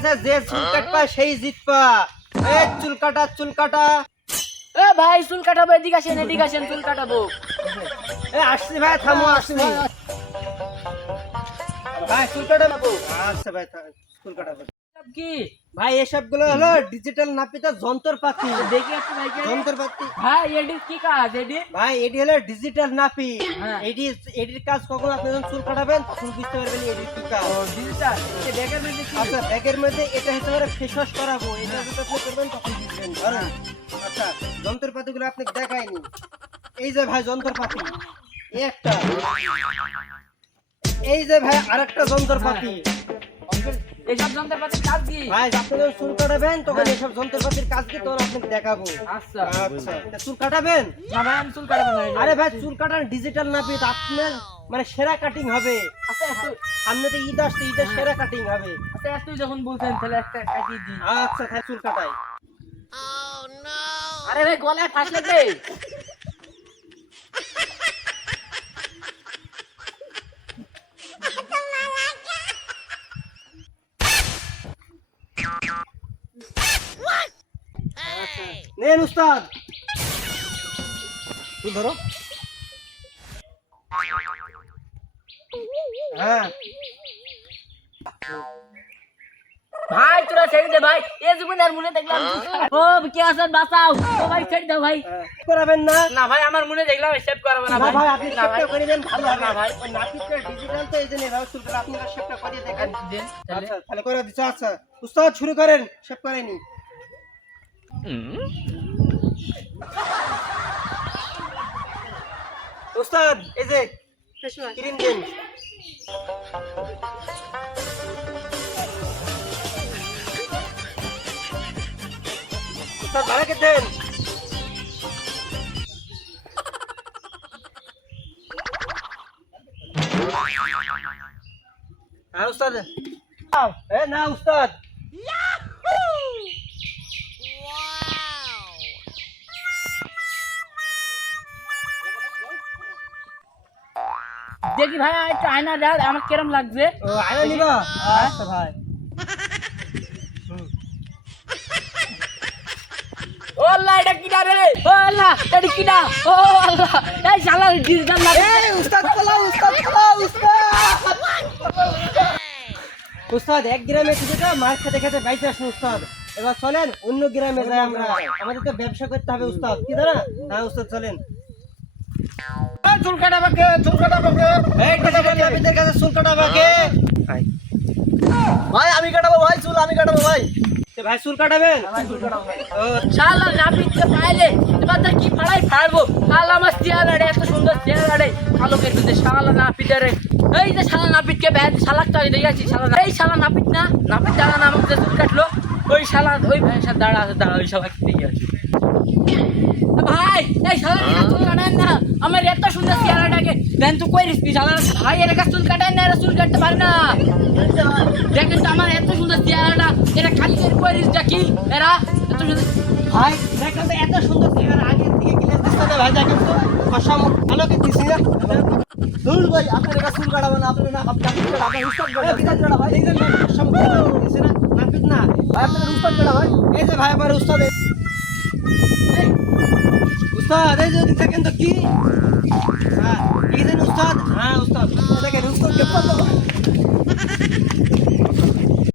আছে, যে চুল কাটবা সেই জিতবা। এই চুল কাটা, চুল কাটা। এ ভাই চুল কাটাবো, এদিকে আসেন চুল কাটাবো। এই আসছি ভাই, থামো, আসছি ভাই, চুল কাটাবো। আচ্ছা ভাই, চুল কাটাবো। কি ভাই এসব গুলো হলো ডিজিটাল নাপিতের যন্ত্রপাতি। দেখি একটু ভাই যন্ত্রপাতি ভাই এডি কি কাজ এডি? ভাই, এটি হলো ডিজিটাল নাপি। হ্যাঁ। এটির কাজ কখন আপনি যখন চুল কাটাবেন তখন বুঝতে পারবেন এটির কি কাজ। ডিজিটাল এই ব্যাগের মধ্যে কি? আচ্ছা, ব্যাগের মধ্যে এটা হতে পারে ফেস ওয়াশ করাবো, এটা যদি আপনি করবেন তখন বুঝবেন। ধরেন, আচ্ছা, যন্ত্রপাতিগুলো আপনাকে দেখায়নি। এই যে ভাই যন্ত্রপাতি, এই একটা। এই যে ভাই আরেকটা যন্ত্রপাতি। এইসব যন্ত্রপাতির কাজ কি? ভাই আপনি যখন চুল কাটাবেন তখন এইসব যন্ত্রপাতির কাজ কি তখন আপনাকে দেখাবো। আচ্ছা আচ্ছা, তা চুল কাটাবেন? না ভাই আমি চুল কাটাবো না। আরে ভাই, চুল কাটার ডিজিটাল নাপিত আপনার মানে সেরা কাটিং হবে। আচ্ছা সামনে তো ঈদ আসছে, ঈদের সেরা কাটিং হবে। আচ্ছা তুই যখন বলছেন তাহলে একটা কাটিয়ে দিই। আচ্ছা, তাহলে চুল কাটাই। আরে ভাই গলায় ফাঁস লাগবে। নেন উস্তাদ, তুই ধরো। হ্যাঁ ভাই তোরা ছেড়ে দে ভাই, এই জীবনে আর মনে দেখলাম ও কি আছে বাঁচাও। ও ভাই ছেড়ে দাও ভাই। করাবেন না? না ভাই আমার মনে দেখলাম সেভ করবে না না ভাই। ভাই, আপনি না ভাই শেপটা করে দেন, ভালো হবে। না ভাই। ওই নাপিতটা ডিজিটাল তো, এই জন্য এভাবে চুল কাটা। আপনি শেপটা করিয়ে দেখেন। দেন তাহলে। আচ্ছা, তাহলে করে দিচ্ছ। আচ্ছা উস্তাদ, শুরু করেন। শেপ করেনি। উস্তাদ, এই যে ক্রিম দেন। উস্তাদ ভাড়াকে দেন। হ্যাঁ উস্তাদ। এ না উস্তাদ, দেখি ভাই একটা আয়না দাও, আমার কেরম লাগছে। ও আয়না নিবা? আচ্ছা ভাই। ও আল্লাহ এটা কিনা রে, ও আল্লাহ এটা কিনা, ও আল্লাহ এই শালা ডিজিটাল লাগে। এই উস্তাদ পালাও, উস্তাদ পালাও, উস্তাদ। উস্তাদ, এক গ্রামে কিছুটা মাছ খেতে খেতে বাইতে আসুন উস্তাদ। এবার চলেন অন্য গ্রামে যাই আমরা, আমাদের তো ব্যবসা করতে হবে উস্তাদ, কি জানা? হ্যাঁ উস্তাদ, চলেন। চুল কাটাবাকে এই ডিজিটাল নাপিতের কাছে চুল কাটাবাকে। ভাই আমি কাটাবো ভাই, চুল আমি কাটাবো ভাই। তো ভাই চুল কাটাবেন? ও শালা নাপিতকে পাইলে এবার তা কি ফাড়াই ফাড়বো। শালা আমার চেহারাটা এত সুন্দর চেহারাটা কালো কেটে দে শালা নাপিতের। এই যে শালা নাপিতকে ব্যাগ শালাকটা দেখেছি শালা, এই শালা নাপিত না, নাপিত দাঁড়া না আমাকে চুল কাটলো। ওই শালা ওই ভ্যানসার দাঁড়া আছে, দাঁড়া ওই সবাই দেখে আছি। ভাই এই শালা নিয়ে চুল কাটায় না, আমার এত সুন্দর চেহারাটাকে ভ্যান তো কই রিস্কি শালা। ভাই এর কাছে চুল কাটায় না, এরা চুল কাটতে পারে না। দেখেন তো আমার এত সুন্দর চেহারাটা, এরা খালি এর কই রিস্কটা কি এরা এত সুন্দর। ভাই দেখেন তো, এত সুন্দর চেহারা আগের থেকে গ্লেজ দিচ্ছে না ভাই, দেখেন তো অসম ভালো কি দিছি না। চুল ভাই আপনার কাছে চুল কাটাবো না, আপনি না আপনার উস্তাদ কাটা, উস্তাদ কাটা ভাই। এই যে অসম দিছে না, নাপিত না ভাই আপনার উস্তাদ কাটা ভাই। এই যে ভাই আমার উস্তাদ। উস্তাদ এই যদি থাকেন তো কি? হ্যাঁ, কি দেন উস্তাদ? হ্যাঁ উস্তাদ, দেখেন উস্তাদকে পাবো।